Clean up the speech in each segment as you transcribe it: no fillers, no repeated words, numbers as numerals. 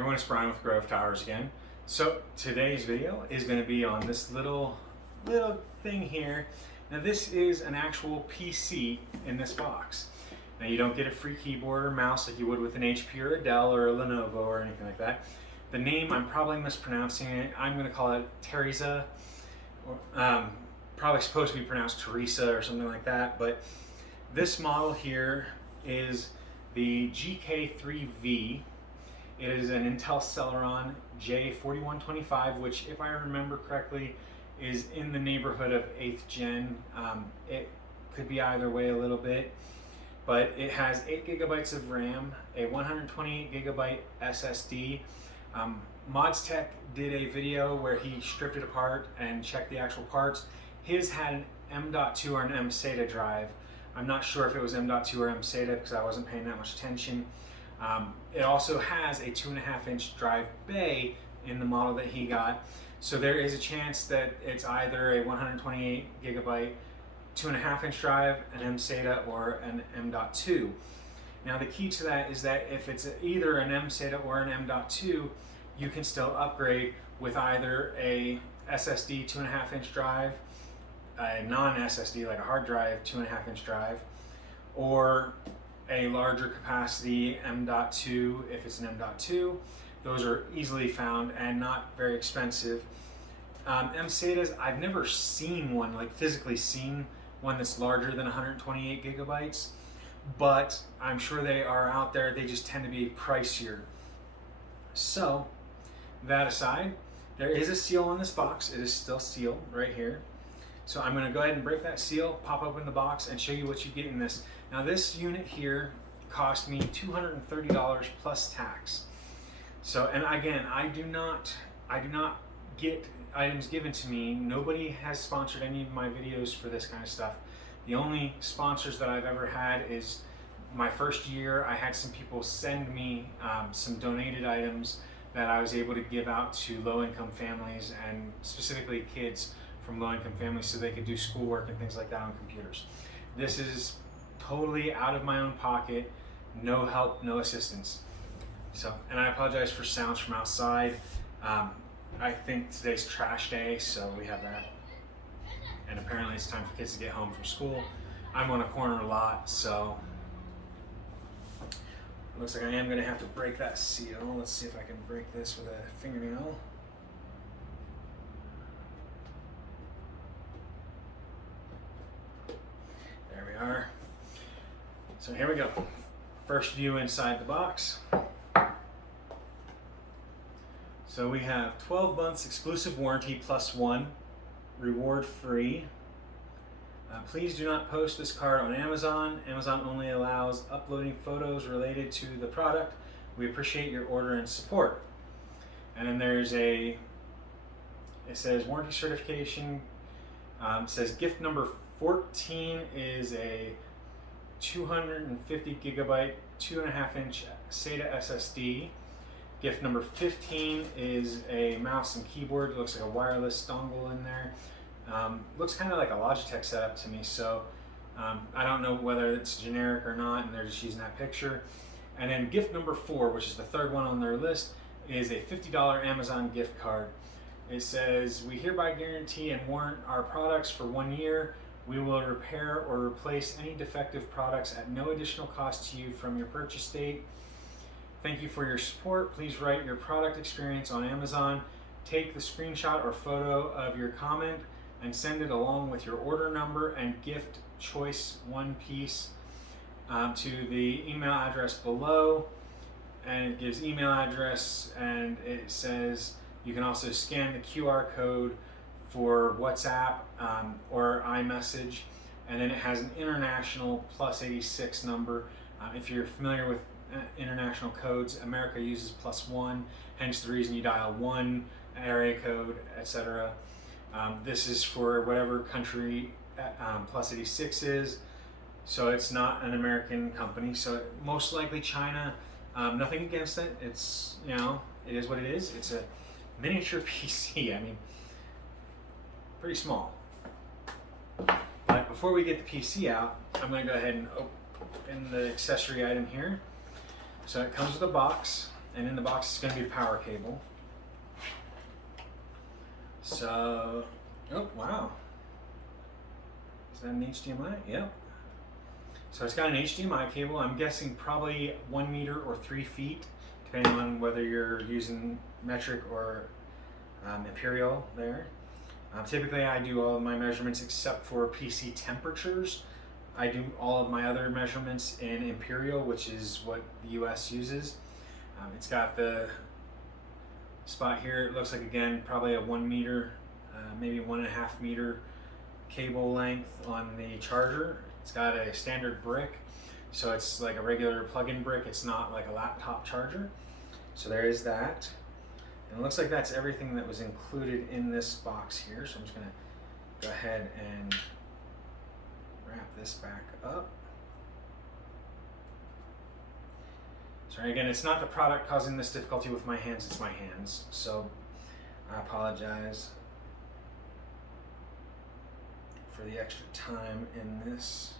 everyone, it's Brian with GreyWolf Towers again. So today's video is going to be on this little thing here. Now this is an actual PC in this box. Now you don't get a free keyboard or mouse like you would with an HP or a Dell or a Lenovo or anything like that. The name, I'm probably mispronouncing it. I'm going to call it Terryza. Probably supposed to be pronounced Teresa or something like that. But this model here is the GK3V. It is an Intel Celeron J4125, which, if I remember correctly, is in the neighborhood of 8th gen. It could be either way a little bit, but it has 8 gigabytes of RAM, a 128 gigabyte SSD. Mods Tech did a video where he stripped it apart and checked the actual parts. His had an M.2 or an M-SATA drive. I'm not sure if it was M.2 or M-SATA because I wasn't paying that much attention. It also has a 2.5-inch drive bay in the model that he got. So there is a chance that it's either a 128 gigabyte 2.5-inch drive, an M-SATA, or an M.2. Now the key to that is that if it's either an M-SATA or an M.2, you can still upgrade with either a SSD 2.5-inch drive, a non-SSD like a hard drive 2.5-inch drive, or a larger capacity M.2 if it's an M.2. Those are easily found and not very expensive. M-SATAs, I've never seen one, like physically seen one that's larger than 128 gigabytes, but I'm sure they are out there. They just tend to be pricier. So, that aside, there is a seal on this box. It is still sealed right here. So I'm going to go ahead and break that seal, pop open the box, and show you what you get in this. Now this unit here cost me $230 plus tax. So, and again, I do not get items given to me. Nobody has sponsored any of my videos for this kind of stuff. The only sponsors that I've ever had is my first year. I had some people send me some donated items that I was able to give out to low-income families, and specifically kids from low-income families, so they could do schoolwork and things like that on computers. This is totally out of my own pocket, no help, no assistance. So, and I apologize for sounds from outside. I think today's trash day, so we have that. And apparently it's time for kids to get home from school. I'm on a corner lot, so looks like I am gonna have to break that seal. Let's see if I can break this with a fingernail. There we are. So here we go. First view inside the box. So we have 12 months exclusive warranty plus 1, reward free. Please do not post this card on Amazon. Amazon only allows uploading photos related to the product. We appreciate your order and support. And then there's it says warranty certification. It says gift number 14 is a 250 gigabyte 2.5-inch SATA SSD. Gift number 15 is a mouse and keyboard. It looks like a wireless dongle in there. Looks kind of like a Logitech setup to me, so I don't know whether it's generic or not, and they're just using that picture. And then gift number 4, which is the third one on their list, is a $50 Amazon gift card. It says, we hereby guarantee and warrant our products for 1 year. We will repair or replace any defective products at no additional cost to you from your purchase date. Thank you for your support. Please write your product experience on Amazon. Take the screenshot or photo of your comment and send it along with your order number and gift choice one piece to the email address below. And it gives email address, and it says you can also scan the QR code for WhatsApp or iMessage, and then it has an international +86 number. If you're familiar with international codes, America uses +1, hence the reason you dial 1 area code, etc. This is for whatever country +86 is, so it's not an American company, so most likely China. Nothing against it. It's, you know, it is what it is. It's a miniature PC. I mean, pretty small. But before we get the PC out, I'm going to go ahead and open the accessory item here. So it comes with a box. and in the box is going to be the power cable. So, oh wow, is that an HDMI? Yep. So it's got an HDMI cable. I'm guessing probably 1 meter or 3 feet, depending on whether you're using metric or imperial there. Typically I do all of my measurements except for PC temperatures. I do all of my other measurements in imperial, which is what the US uses. It's got the spot here. It looks like, again, probably a 1 meter, maybe 1.5 meter cable length on the charger. It's got a standard brick, so it's like a regular plug-in brick. It's not like a laptop charger. So there is that. And it looks like that's everything that was included in this box here. So I'm just gonna go ahead and wrap this back up. Sorry, again, it's not the product causing this difficulty with my hands, it's my hands. So I apologize for the extra time in this.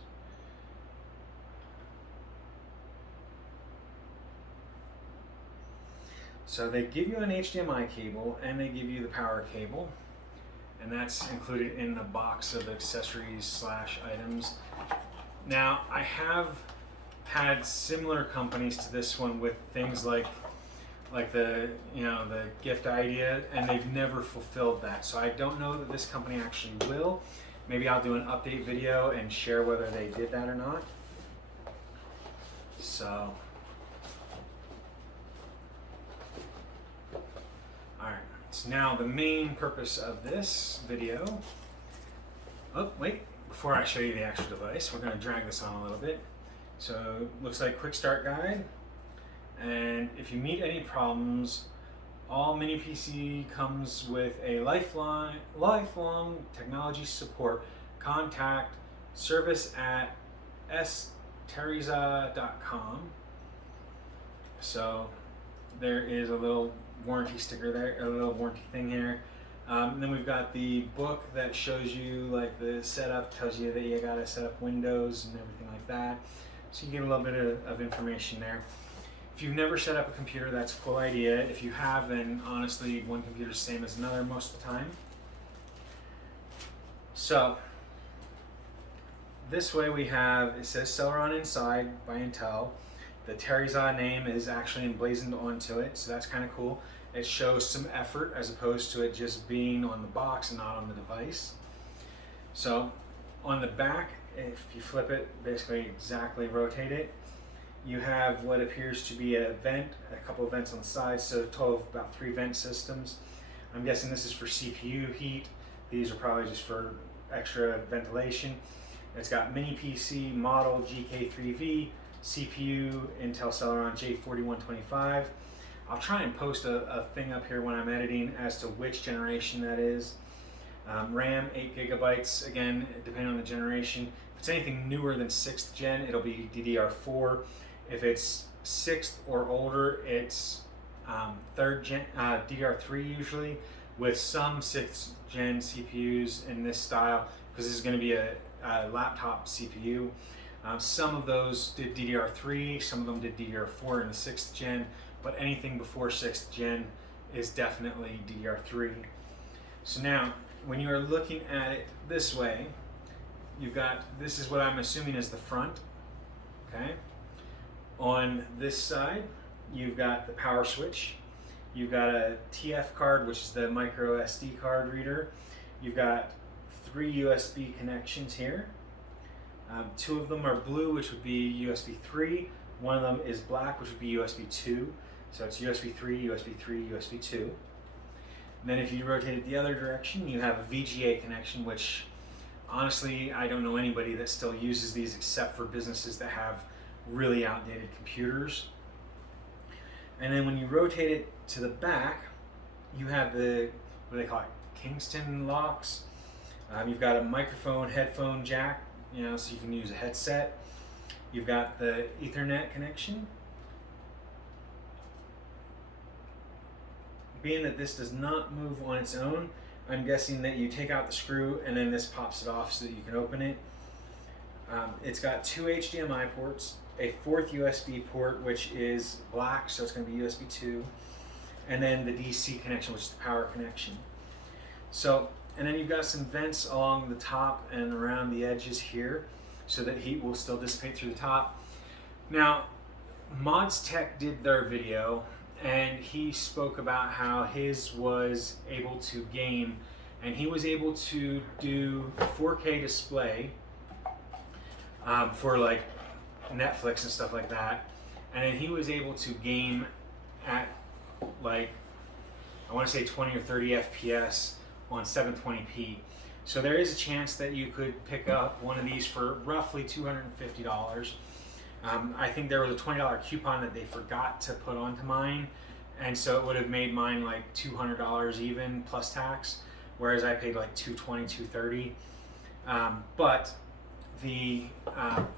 So they give you an HDMI cable and they give you the power cable, and that's included in the box of accessories / items. Now I have had similar companies to this one with things like the the gift idea, and they've never fulfilled that. So I don't know that this company actually will. Maybe I'll do an update video and share whether they did that or not. So alright, so now the main purpose of this video, oh wait, before I show you the actual device, we're going to drag this on a little bit. So looks like quick start guide, and if you meet any problems, all mini PC comes with a lifelong technology support. Contact service@terryza.com. So there is a little warranty sticker there, a little warranty thing here. And then we've got the book that shows you like the setup, tells you that you gotta set up Windows and everything like that. So you get a little bit of information there. If you've never set up a computer, that's a cool idea. If you have, then honestly, one computer is the same as another most of the time. So this way we have, it says Celeron inside by Intel. The Terryza name is actually emblazoned onto it, so that's kind of cool. It shows some effort as opposed to it just being on the box and not on the device. So on the back, if you flip it, basically exactly rotate it, you have what appears to be a vent, a couple of vents on the sides, so a total of about 3 vent systems. I'm guessing this is for CPU heat. These are probably just for extra ventilation. It's got mini PC model GK3V, CPU Intel Celeron J4125. I'll try and post a thing up here when I'm editing as to which generation that is. RAM 8 gigabytes, again, depending on the generation. If it's anything newer than 6th gen, it'll be DDR4. If it's 6th or older, it's 3rd gen, DDR3 usually, with some 6th gen CPUs in this style, because this is going to be a laptop CPU. Some of those did DDR3, some of them did DDR4 in the 6th gen, but anything before 6th gen is definitely DDR3. So now, when you are looking at it this way, you've got, this is what I'm assuming is the front, okay? On this side, you've got the power switch. You've got a TF card, which is the micro SD card reader. You've got 3 USB connections here. 2 of them are blue, which would be USB 3. One of them is black, which would be USB 2. So it's USB 3, USB 3, USB 2. And then if you rotate it the other direction, you have a VGA connection, which honestly, I don't know anybody that still uses these except for businesses that have really outdated computers. And then when you rotate it to the back, you have the, what do they call it, Kingston locks. You've got a microphone, headphone jack, so you can use a headset. You've got the Ethernet connection. Being that this does not move on its own, I'm guessing that you take out the screw and then this pops it off so that you can open it. It's got 2 HDMI ports, a 4th USB port, which is black, so it's going to be USB 2, and then the DC connection, which is the power connection. So, and then you've got some vents along the top and around the edges here, so that heat will still dissipate through the top. Now, Mods Tech did their video, and he spoke about how his was able to game, and he was able to do 4K display for like Netflix and stuff like that, and then he was able to game at like, I want to say 20 or 30 FPS on 720p. So there is a chance that you could pick up one of these for roughly $250. I think there was a $20 coupon that they forgot to put onto mine, and so it would have made mine like $200 even plus tax, whereas I paid like $220, $230. But the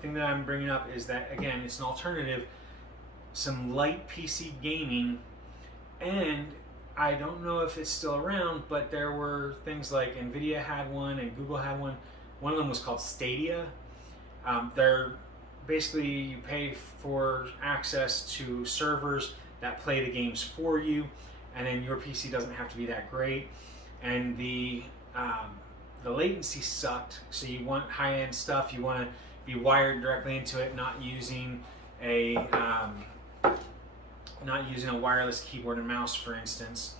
thing that I'm bringing up is that, again, it's an alternative, some light PC gaming, and I don't know if it's still around, but there were things like Nvidia had one and Google had one. One of them was called Stadia. They're basically, you pay for access to servers that play the games for you, and then your PC doesn't have to be that great. And the latency sucked, so you want high-end stuff, you want to be wired directly into it, not using a wireless keyboard and mouse, for instance.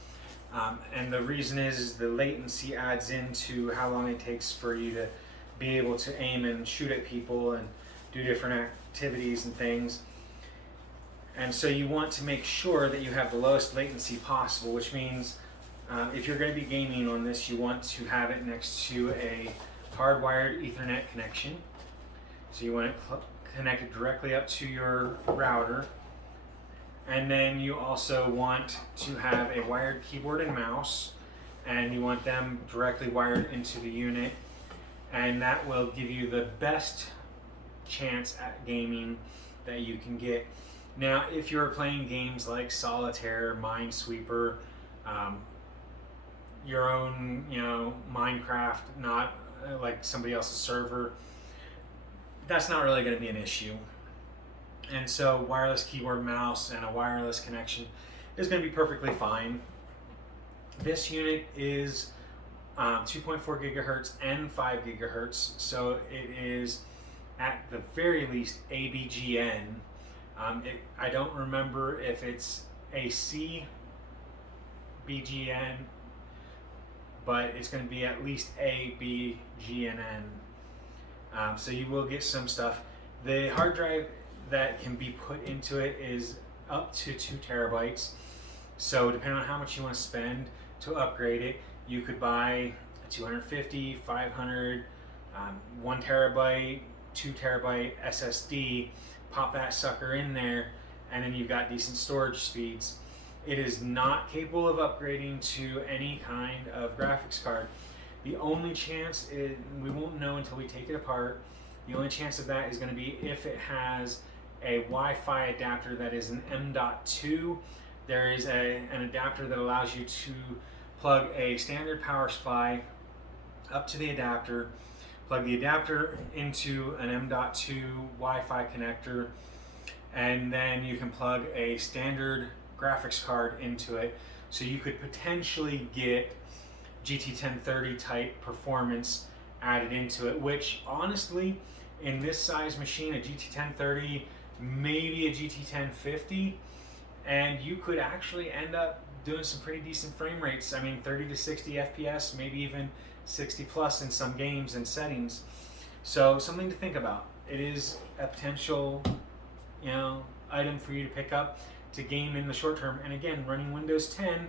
And the reason is the latency adds into how long it takes for you to be able to aim and shoot at people and do different activities and things. And so you want to make sure that you have the lowest latency possible, which means if you're going to be gaming on this, you want to have it next to a hardwired Ethernet connection. So you want it connected directly up to your router. And then you also want to have a wired keyboard and mouse, and you want them directly wired into the unit, and that will give you the best chance at gaming that you can get. Now, if you're playing games like Solitaire, Minesweeper, your own, Minecraft, not like somebody else's server, that's not really going to be an issue. And so wireless keyboard, mouse, and a wireless connection is going to be perfectly fine. This unit is 2.4 gigahertz and 5 gigahertz, so it is at the very least ABGN. I don't remember if it's AC BGN, but it's going to be at least ABGNN. So you will get some stuff. The hard drive that can be put into it is up to 2 terabytes. So depending on how much you want to spend to upgrade it, you could buy a 250, 500, 1 terabyte, 2 terabyte SSD, pop that sucker in there, and then you've got decent storage speeds. It is not capable of upgrading to any kind of graphics card. The only chance is, we won't know until we take it apart, the only chance of that is going to be if it has a Wi-Fi adapter that is an M.2. There is an adapter that allows you to plug a standard power supply up to the adapter, plug the adapter into an M.2 Wi-Fi connector, and then you can plug a standard graphics card into it. So you could potentially get GT 1030 type performance added into it, which honestly, in this size machine, a GT 1030, maybe a GT 1050, and you could actually end up doing some pretty decent frame rates. I mean, 30 to 60 FPS, maybe even 60 plus in some games and settings. So something to think about. It is a potential, item for you to pick up to game in the short term. And again, running Windows 10,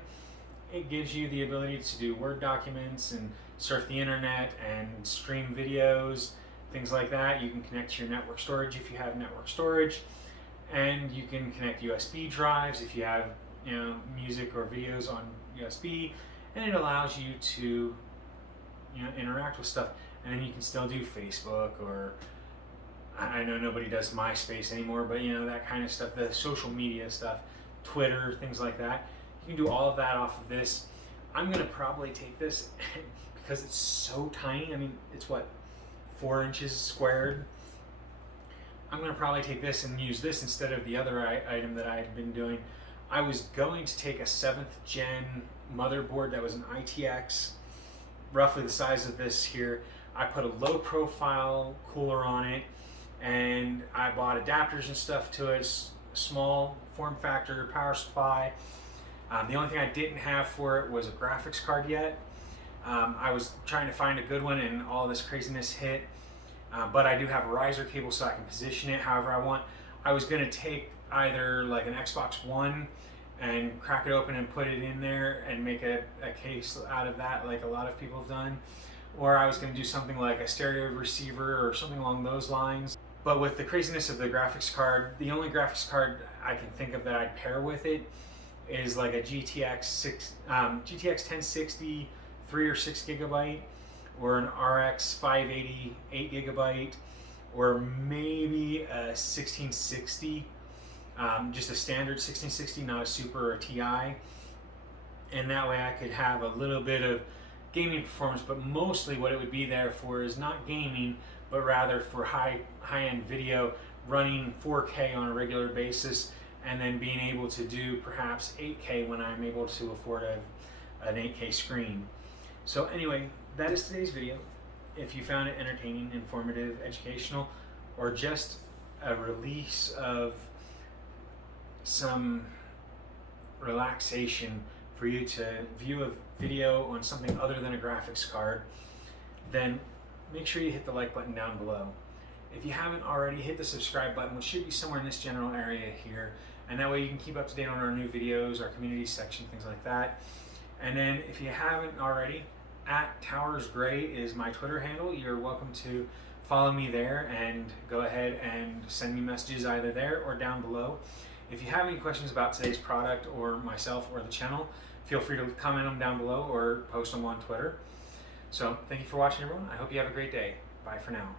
it gives you the ability to do Word documents and surf the internet and stream videos, things like that. You can connect to your network storage if you have network storage, and you can connect USB drives if you have music or videos on USB, and it allows you to interact with stuff. And then you can still do Facebook, or I know nobody does MySpace anymore, but that kind of stuff, the social media stuff, Twitter, things like that. You can do all of that off of this. I'm gonna probably take this because it's so tiny. I mean, it's what, 4 inches squared, I'm going to probably take this and use this instead of the other item that I had been doing. I was going to take a 7th gen motherboard that was an ITX, roughly the size of this here. I put a low profile cooler on it, and I bought adapters and stuff to it, small form factor power supply. The only thing I didn't have for it was a graphics card yet. I was trying to find a good one and all this craziness hit, but I do have a riser cable so I can position it however I want. I was going to take either like an Xbox One and crack it open and put it in there and make a case out of that like a lot of people have done, or I was going to do something like a stereo receiver or something along those lines. But with the craziness of the graphics card, the only graphics card I can think of that I'd pair with it is like a GTX 1060 3 or 6 gigabyte, or an RX 580 8 gigabyte, or maybe a 1660, just a standard 1660, not a Super or a TI. And that way I could have a little bit of gaming performance, but mostly what it would be there for is not gaming, but rather for high-end video, running 4K on a regular basis, and then being able to do perhaps 8K when I'm able to afford an 8K screen. So anyway, that is today's video. If you found it entertaining, informative, educational, or just a release of some relaxation for you to view a video on something other than a graphics card, then make sure you hit the like button down below. If you haven't already, hit the subscribe button, which should be somewhere in this general area here, and that way you can keep up to date on our new videos, our community section, things like that. And then if you haven't already, @TowersGrey is my Twitter handle. You're welcome to follow me there and go ahead and send me messages either there or down below. If you have any questions about today's product or myself or the channel, feel free to comment them down below or post them on Twitter. So thank you for watching, everyone. I hope you have a great day. Bye for now.